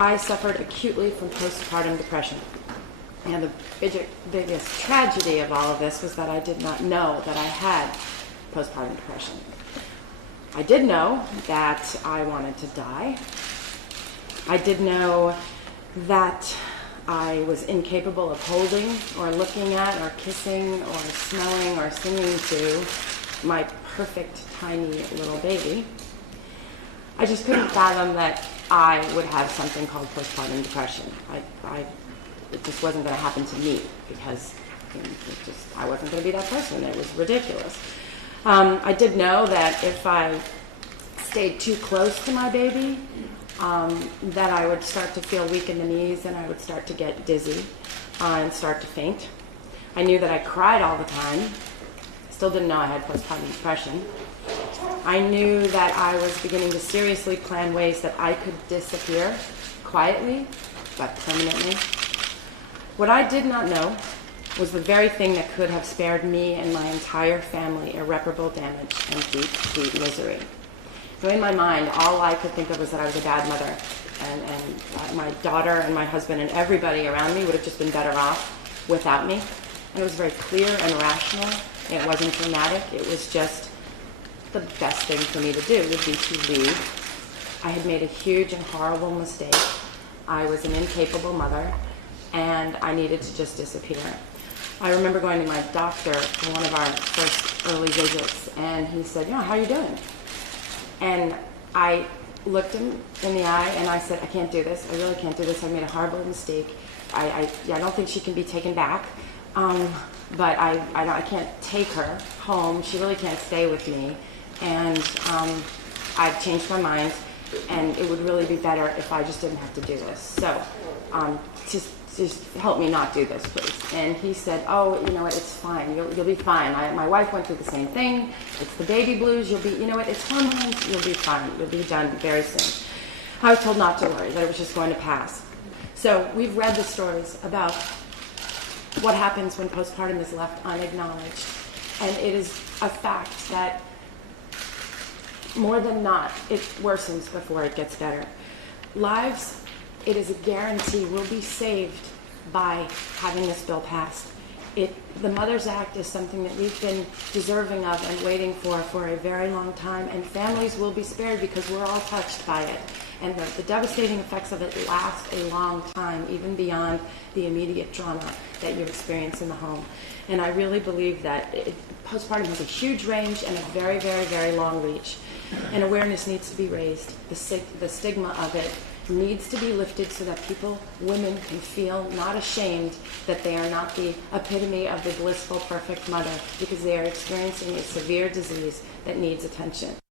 I suffered acutely from postpartum depression. And the biggest tragedy of all of this was that I did not know that I had postpartum depression. I did know that I wanted to die. I did know that I was incapable of holding or looking at or kissing or smelling or singing to my perfect tiny little baby. I just couldn't fathom that I would have something called postpartum depression. It just wasn't going to happen to me because I wasn't going to be that person. It was ridiculous. I did know that if I stayed too close to my baby, that I would start to feel weak in the knees and I would start to get dizzy and start to faint. I knew that I cried all the time. Still didn't know I had postpartum depression. I knew that I was beginning to seriously plan ways that I could disappear quietly, but permanently. What I did not know was the very thing that could have spared me and my entire family irreparable damage and deep, deep misery. So in my mind, all I could think of was that I was a bad mother, and my daughter and my husband and everybody around me would have just been better off without me. And it was very clear and rational. It wasn't dramatic. It was just the best thing for me to do would be to leave. I had made a huge and horrible mistake. I was an incapable mother, and I needed to just disappear. I remember going to my doctor for one of our first early visits, and he said, how are you doing? And I looked him in the eye, and I said, I can't do this. I really can't do this. I made a horrible mistake. I don't think she can be taken back, but I can't take her home. She really can't stay with me, and I've changed my mind, and it would really be better if I just didn't have to do this. So just help me not do this, please. And he said, you know what, it's fine. You'll be fine. My wife went through the same thing. It's the baby blues. You'll be, it's hormones. You'll be fine. You'll be done very soon. I was told not to worry, that it was just going to pass. So we've read the stories about what happens when postpartum is left unacknowledged. And it is a fact that more than not, it worsens before it gets better. Lives, it is a guarantee, will be saved by having this bill passed. The Mother's Act is something that we've been deserving of and waiting for a very long time, and families will be spared because we're all touched by it. And the devastating effects of it last a long time, even beyond the immediate trauma that you experience in the home. And I really believe that postpartum has a huge range and a very, very, very long reach. And awareness needs to be raised. The stigma of it needs to be lifted so that women can feel not ashamed that they are not the epitome of the blissful, perfect mother, because they are experiencing a severe disease that needs attention.